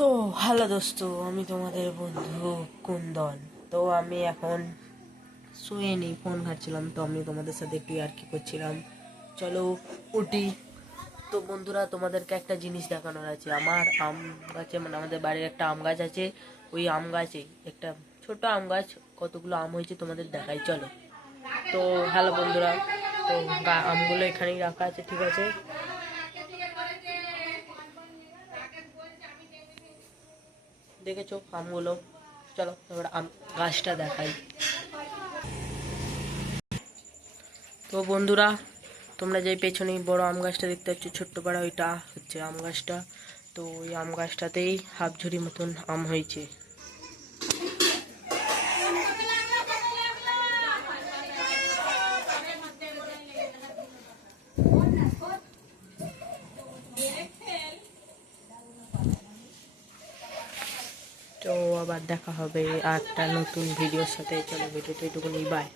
তো হ্যালো দোস্ত, আমি তোমাদের বন্ধু কুন্দন। তো আমি এখন শুয়ে ফোন ঘাটছিলাম, তো আমি তোমাদের সাথে একটু আর কি করছিলাম। চলো উঠি। তো বন্ধুরা, তোমাদেরকে একটা জিনিস দেখানোর আছে। আমার আম গাছে, মানে আমাদের বাড়ির একটা আম গাছ আছে। ওই আম গাছে একটা ছোট আম গাছ, কতগুলো আম হয়েছে তোমাদের দেখাই, চলো। তো হ্যালো বন্ধুরা, তো আমগুলো এখানেই রাখা আছে, ঠিক আছে। দেখেছো আমগুলো? চলো এবার আম গাছটা দেখাই। তো বন্ধুরা, তোমরা যে পেছনে বড় আম গাছটা দেখতে পাচ্ছ, ছোট্ট পাড়া, ওইটা হচ্ছে আম গাছটা। তো ওই আম গাছটাতেই হাফ ঝুড়ি মতন আম হয়েছে। তো আবার দেখা হবে আর একটা নতুন ভিডিওর সাথে। চলো ভিডিওটা এইটুকুনি, বাই।